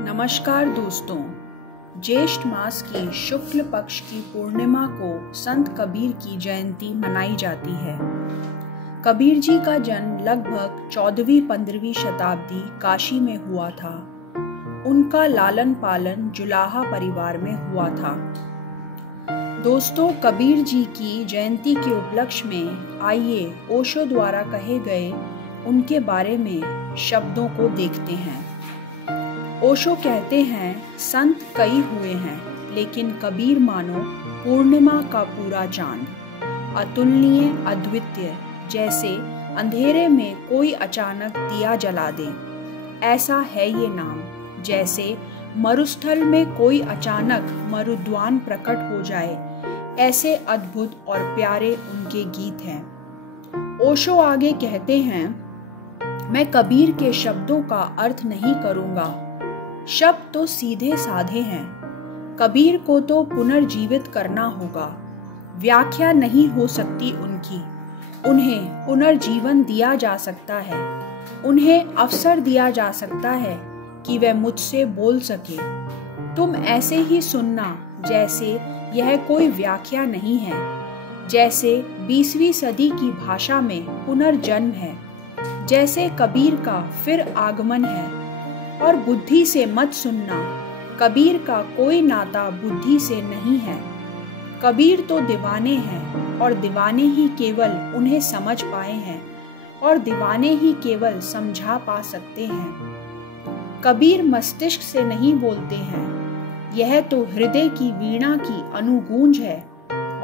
नमस्कार दोस्तों। ज्येष्ठ मास की शुक्ल पक्ष की पूर्णिमा को संत कबीर की जयंती मनाई जाती है। कबीर जी का जन्म लगभग 14वीं-15वीं शताब्दी काशी में हुआ था। उनका लालन पालन जुलाहा परिवार में हुआ था। दोस्तों, कबीर जी की जयंती के उपलक्ष्य में आइए ओशो द्वारा कहे गए उनके बारे में शब्दों को देखते हैं। ओशो कहते हैं, संत कई हुए हैं लेकिन कबीर मानो पूर्णिमा का पूरा चांद, अतुलनीय अद्वितीय, जैसे अंधेरे में कोई अचानक दिया जला दे, ऐसा है ये नाम। जैसे मरुस्थल में कोई अचानक मरुद्वान प्रकट हो जाए, ऐसे अद्भुत और प्यारे उनके गीत हैं। ओशो आगे कहते हैं, मैं कबीर के शब्दों का अर्थ नहीं करूँगा। शब्द तो सीधे साधे हैं, कबीर को तो पुनर्जीवित करना होगा। व्याख्या नहीं हो सकती उनकी। उन्हें पुनर्जीवन दिया जा सकता है, उन्हें अवसर दिया जा सकता है कि वह मुझसे बोल सके। तुम ऐसे ही सुनना जैसे यह कोई व्याख्या नहीं है, जैसे 20वीं सदी की भाषा में पुनर्जन्म है, जैसे कबीर का फिर आगमन है। और बुद्धि से मत सुनना, कबीर का कोई नाता बुद्धि से नहीं है। कबीर तो दीवाने हैं और दीवाने ही केवल उन्हें समझ पाए हैं और दीवाने ही केवल समझा पा सकते हैं। कबीर मस्तिष्क से नहीं बोलते हैं, यह तो हृदय की वीणा की अनुगूंज है।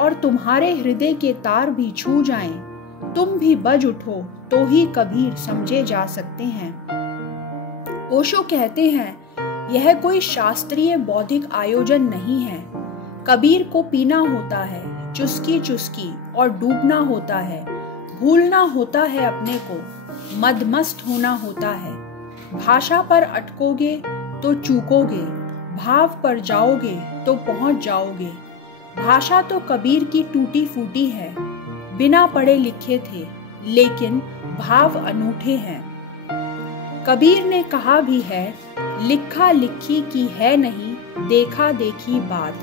और तुम्हारे हृदय के तार भी छू जाएं, तुम भी बज उठो तो ही कबीर समझे जा सकते हैं। ओशो कहते हैं, यह कोई शास्त्रीय बौद्धिक आयोजन नहीं है। कबीर को पीना होता है, चुस्की चुस्की, और डूबना होता है, भूलना होता है अपने को, मदमस्त होना होता है। भाषा पर अटकोगे तो चूकोगे, भाव पर जाओगे तो पहुंच जाओगे। भाषा तो कबीर की टूटी फूटी है, बिना पढ़े लिखे थे, लेकिन भाव अनूठे हैं। कबीर ने कहा भी है, लिखा लिखी की है नहीं, देखा देखी बात।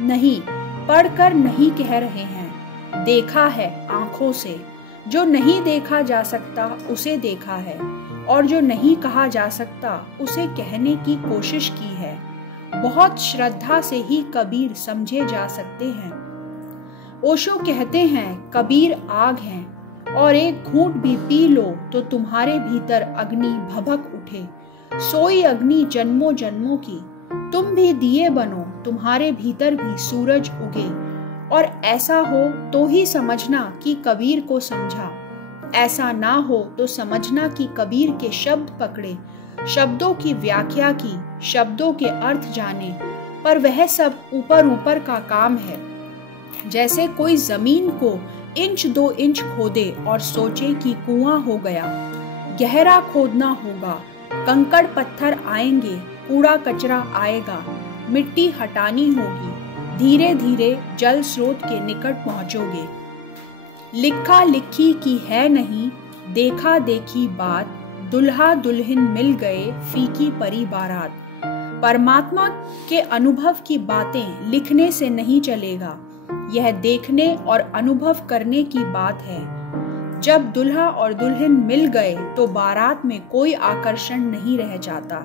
नहीं, पढ़कर नहीं कह रहे हैं, देखा है आंखों से। जो नहीं देखा जा सकता उसे देखा है, और जो नहीं कहा जा सकता उसे कहने की कोशिश की है। बहुत श्रद्धा से ही कबीर समझे जा सकते हैं। ओशो कहते हैं, कबीर आग हैं, और एक घूंट भी पी लो तो तुम्हारे भीतर अग्नि भभक उठे। सोई अग्नि जन्मों जन्मों की, तुम भी दिए बनो, तुम्हारे भीतर भी सूरज उगे। और ऐसा हो तो ही समझना कि कबीर को समझा, ऐसा ना हो तो समझना कि कबीर के शब्द पकड़े, शब्दों की व्याख्या की, शब्दों के अर्थ जाने। पर वह सब ऊपर ऊपर का काम है। जैसे कोई जमीन को 1-2 इंच खोदे और सोचे कि कुआं हो गया। गहरा खोदना होगा, कंकड़ पत्थर आएंगे, कूड़ा कचरा आएगा, मिट्टी हटानी होगी। धीरे धीरे जल स्रोत के निकट पहुंचोगे। लिखा लिखी की है नहीं, देखा देखी बात। दुल्हा दुल्हन मिल गए, फीकी परी बारात। परमात्मा के अनुभव की बातें लिखने से नहीं चलेगा, यह देखने और अनुभव करने की बात है। जब दुल्हा और दुल्हन मिल गए तो बारात में कोई आकर्षण नहीं रह जाता।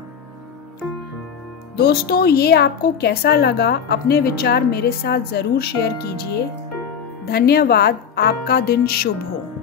दोस्तों, ये आपको कैसा लगा? अपने विचार मेरे साथ जरूर शेयर कीजिए। धन्यवाद। आपका दिन शुभ हो।